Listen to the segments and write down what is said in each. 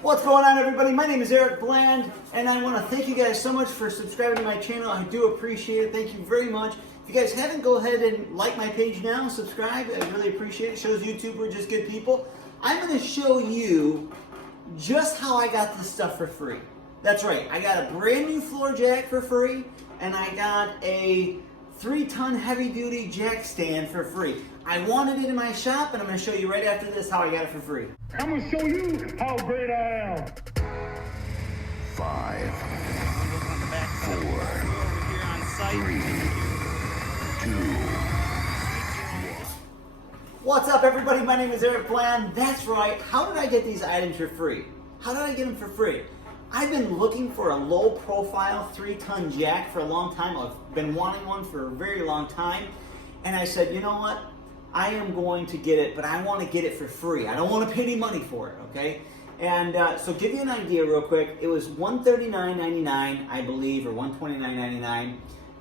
What's going on, everybody? My name is Eric Bland, and I want to thank you guys so much for subscribing to my channel. I do appreciate it. Thank you very much. If you guys haven't, go ahead and like my page now, subscribe. I really appreciate it. It shows YouTube we're just good people. I'm going to show you just how I got this stuff for free. That's right. I got a brand new floor jack for free, and I got a 3-ton heavy-duty jack stand for free. I wanted it in my shop, and I'm going to show you right after this how I got it for free. I'm going to show you how great I am. 5, 4, 3, 2. What's up, everybody? My name is Eric Bland. That's right. How did I get these items for free? How did I get them for free? I've been looking for a low-profile 3-ton jack for a long time. I've been wanting one for a very long time. And I said, you know what? I am going to get it, but I want to get it for free. I don't want to pay any money for it, okay? And so give you an idea real quick. It was $139.99, I believe, or $129.99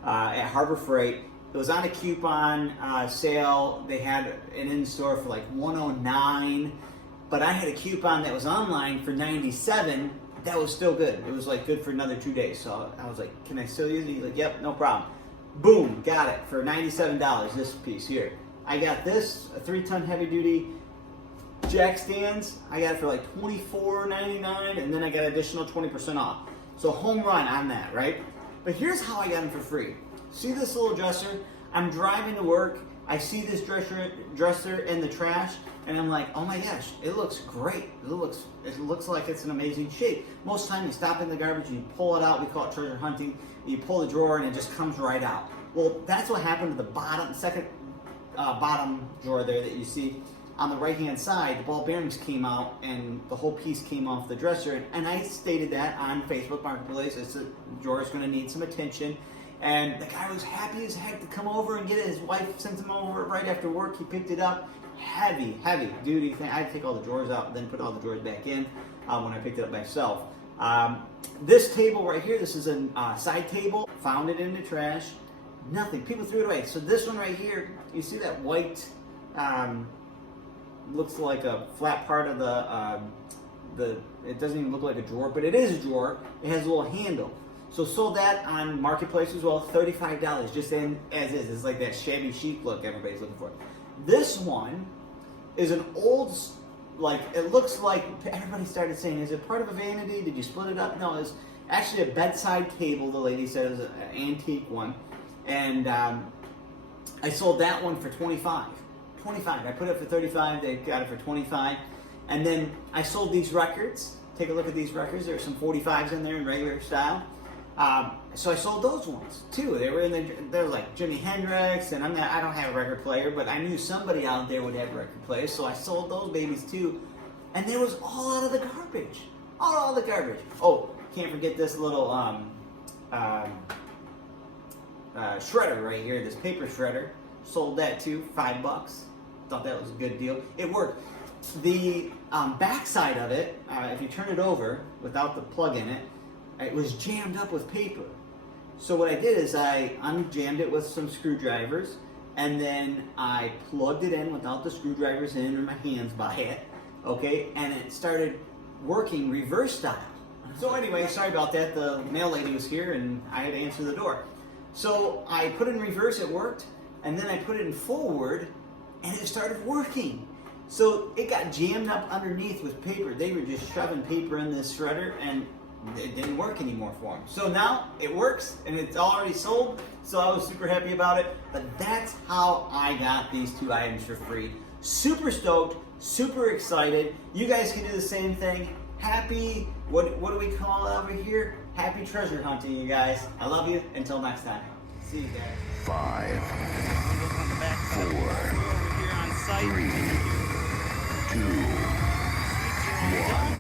at Harbor Freight. It was on a coupon sale. They had it in store for like $109, but I had a coupon that was online for $97. That was still good. It was like good for another 2 days. So I was like, can I still use it? He's like, yep, no problem. Boom, got it for $97, this piece here. I got this, a 3-ton heavy duty jack stands. I got it for like $24.99, and then I got additional 20% off. So home run on that, right? But here's how I got them for free. See this little dresser? I'm driving to work. I see this dresser in the trash, and I'm like, oh my gosh, it looks great. It looks like it's in amazing shape. Most of the time you stop in the garbage and you pull it out. We call it treasure hunting. You pull the drawer and it just comes right out. Well, that's what happened to the bottom drawer there that you see on the right hand side. The ball bearings came out and the whole piece came off the dresser, and I stated that on Facebook Marketplace. I said the drawer is going to need some attention. And the guy was happy as heck to come over and get it. His wife sent him over right after work. He picked it up. Heavy duty thing. I had to take all the drawers out and then put all the drawers back in when I picked it up myself. This table right here, this is a side table. Found it in the trash. Nothing. People threw it away. So this one right here, you see that white, looks like a flat part of it doesn't even look like a drawer, but it is a drawer. It has a little handle. So sold that on Marketplace as well, $35, just in as is. It's like that shabby chic look everybody's looking for. This one is an old, like, it looks like, everybody started saying, is it part of a vanity? Did you split it up? No, it's actually a bedside table, the lady said. It was an antique one. And I sold that one for $25. I put it for $35, they got it for $25. And then I sold these records. Take a look at these records. There's some 45s in there in regular style. So I sold those ones too. They were they're like Jimi Hendrix, and I don't have a record player, but I knew somebody out there would have a record player, so I sold those babies too. And they was all out of the garbage. All out of the garbage. Oh, can't forget this little shredder right here, this paper shredder. Sold that too, $5. Thought that was a good deal. It worked. The back side of it, if you turn it over without the plug in it, it was jammed up with paper. So what I did is I unjammed it with some screwdrivers, and then I plugged it in without the screwdrivers in or my hands by it, okay? And it started working reverse style. So anyway, sorry about that. The mail lady was here and I had to answer the door. So I put it in reverse, it worked, and then I put it in forward, and it started working. So it got jammed up underneath with paper. They were just shoving paper in this shredder, and it didn't work anymore for them. So now it works, and it's already sold, so I was super happy about it. But that's how I got these 2 items for free. Super stoked, super excited. You guys can do the same thing. Happy, what do we call it over here? Happy treasure hunting, you guys. I love you. Until next time. See you guys. 5, 4, 3, 2, 1.